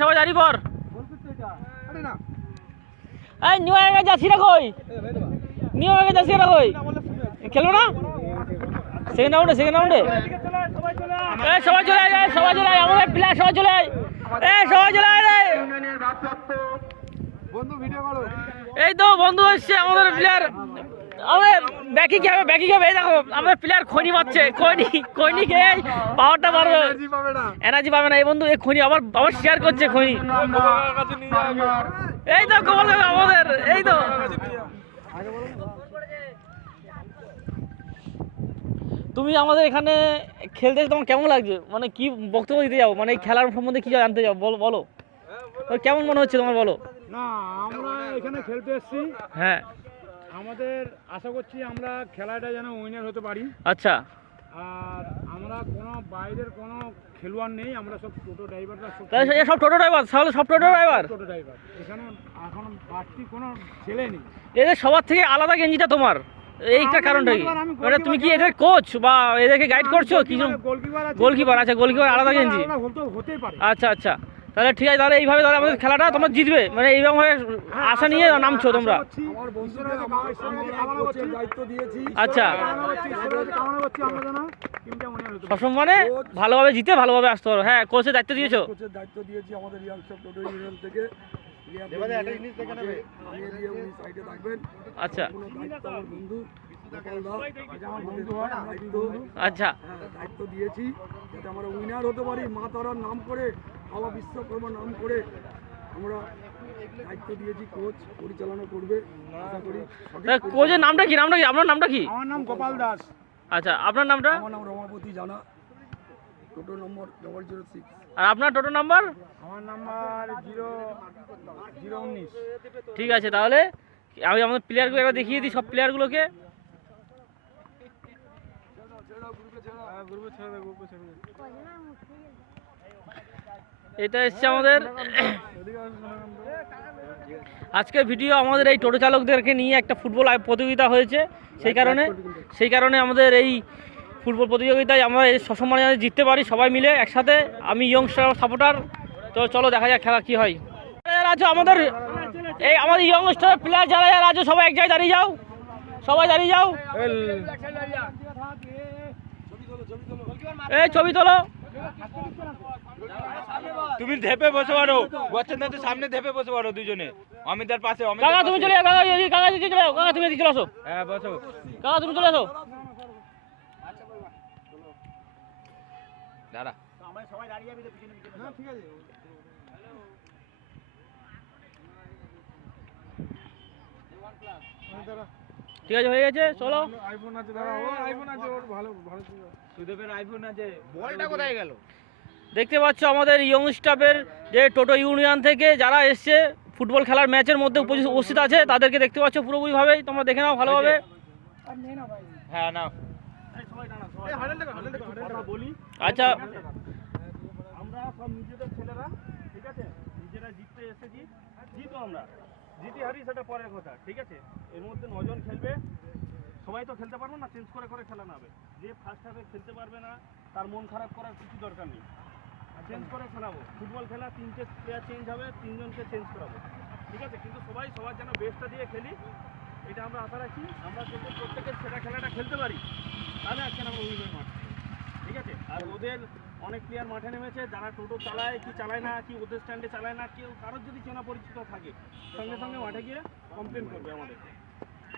সবাই জারি কর। এই নিউ ইয়র্কে যাচ্ছি না কই, নিউ ইয়র্কে যাচ্ছি না কই, খেলবো না সেকেন্ড রাউন্ডে, সেকেন্ড রাউন্ডে। সবাই চলে আয়, সবাই চলে আয়, আমাদের প্লেয়ার সবাই চলে আয়, সবাই চলে আয় রে। এই তো বন্ধু এসছে আমাদের প্লেয়ার, আমাদের ব্যাকি কি হবে, ব্যাকি কি হবে, এই দেখো আমাদের প্লেয়ার খনি পাচ্ছে, খনি খেয়ে পাওয়ারটা বাড়বে, এনার্জি পাবে না। এই বন্ধু এই খনি আবার শেয়ার করছে খনি। এই তো গোল আমাদের, এই তো তুমি আমাদের এখানে খেলতে তোমার কেমন লাগছে, মানে কি বক্তব্য দিতে যাও, মানে খেলার সম্বন্ধে কি জানতে যাও, বলো বলো কেমন মনে হচ্ছে তোমার, বলো। না আমরা এখানে খেলতে এসেছি, হ্যাঁ আমাদের আশা করছি আমরা খেলাটা যেন উইনার হতে পারি। আচ্ছা, আর আমরা কোনো বাইরের কোনো খেলোয়াড় নেই, আমরা সব টোটো ড্রাইভাররা, সব টোটো ড্রাইভার, তাহলে সব টোটো ড্রাইভার, টোটো ড্রাইভার এখানে এখন বাড়তি কোনো ছেলে নেই। এদের সবার থেকে আলাদা গেঞ্জিটা তোমার, এইটা কারণটা কি, মানে তুমি কি এদের কোচ বা এদেরকে গাইড করছো কি? গোলকিপার, আচ্ছা গোলকিপার আলাদা গেঞ্জি, হতেই পারে। আচ্ছা আচ্ছা, তাহলে ঠিক আছে, তাহলে এইভাবে তাহলে আমাদের খেলাটা তোমরা জিতবে, মানে এইরকম ভাবে আশা নিয়ে নামছো তোমরা। আচ্ছা, সসম্মানে ভালোভাবে জিতে ভালোভাবে আসতে পারো। হ্যাঁ, কোচের দায়িত্ব দিয়েছো, কোচের দায়িত্ব দিয়েছি আমাদের ইয়াংস্টার টোটো ইউনিয়ন থেকে। আচ্ছা আচ্ছা, দায়িত্ব দিয়েছি যাতে আমরা উইনার হতে পারি, মা তারার নাম করে, বাবা বিশ্বকর্মার নাম করে আমরা দায়িত্ব দিয়েছি। কোচ পরিচালনা করবে, আশা করি। কোচের নামটা কি, নামটা কি, আপনার নামটা কি? আমার নাম গোপাল দাস। আচ্ছা, আপনার নামটা? আমার নাম রমাপতি জানা, টোটো নম্বর 006। আর আপনার টোটো নাম্বার? আমার নাম্বার 019। ঠিক আছে, তাহলে আমি আমাদের প্লেয়ারগুলো একবার দেখিয়ে দিই, সব প্লেয়ারগুলোকে। এটা এসছে আমাদের আজকের ভিডিও, আমাদের এই টোটো চালকদেরকে নিয়ে একটা ফুটবল প্রতিযোগিতা হয়েছে, সেই কারণে আমাদের এই ফুটবল প্রতিযোগিতায় আমরা সসম্মানে জিততে পারি সবাই মিলে একসাথে। আমি ইয়ংস্টার সাপোর্টার, তো চলো দেখা যাক খেলা কি হয়। আচ্ছা, আমাদের ইয়ংস্টার প্লেয়ার যারা যারা আছে সবাই এক জায়গায় দাঁড়িয়ে যাও, সবাই দাঁড়িয়ে যাও, এই ছবি তোলো। তুমি ধেপে বসে পারো, বচ্চনদার সামনে ধেপে বসে পারো দুজনে, অমিতার পাশে। কাকা তুমি চলে যাও, কাকা চলে যাও, কাকা তুমি চলে আসো। হ্যাঁ বসো কাকা তুমি চলে আসো। দাঁড়া, সবাই দাঁড়িয়ে যাবে পিছনে পিছনে। হ্যাঁ ঠিক আছে। ঠিক আছে, হয়ে গেছে, চলো। আইফোন আছে, দাঁড়া, ওর আইফোন আছে, ওর ভালো ভালো সুদেবের আইফোন আছে। বলটা কোথায় গেল? দেখতে পাচ্ছ আমাদের ইয়ং স্টাফের যে টোটো ইউনিয়ন থেকে যারা এসছে ফুটবল খেলার ম্যাচের মধ্যে উপস্থিত আছে, তাদেরকে দেখতে পাচ্ছ পুরোপুরিভাবেই, তোমরা দেখে নাও ভালোভাবে। হ্যাঁ নাও। আচ্ছা, আমরা সব নিজেদের ছেলেরা, ঠিক আছে, নিজেরা জিততে এসেছি, জিতো আমরা, জিতি হারি সেটা পরের কথা, ঠিক আছে। এর মধ্যে 9 জন খেলবে, সবাই তো খেলতে পারবো না, চেঞ্জ করে করে খেলা হবে। যে ফার্স্ট হাফে খেলতে পারবে না তার মন খারাপ করার কিছু দরকার নেই, চেঞ্জ করে খেলাবো। ফুটবল খেলা 3টে প্লেয়ার চেঞ্জ হবে, 3 জনকে চেঞ্জ করাবো, ঠিক আছে। কিন্তু সবার যেন বেস্টটা দিয়ে খেলি, এটা আমরা আশা রাখি। আমরা যদি প্রত্যেকের সেরা খেলাটা খেলতে পারি, তাহলে আজকে আমরা উইনার মাঠ, ঠিক আছে। আর ওদের অনেক প্লেয়ার মাঠে নেমেছে, যারা টোটো চালায় কি চালায় না, কি ওদের স্ট্যান্ডে চালায় না, কেউ কারোর যদি চেনা পরিচিত থাকে সঙ্গে সঙ্গে মাঠে গিয়ে কমপ্লেন করবে আমাদের,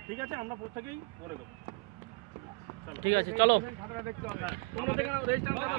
ঠিক আছে। আমরা প্রত্যেকেই করে দেবো, ঠিক আছে, চলো। তোমরা দেখতে হবে, তোমরা দেখে নাও।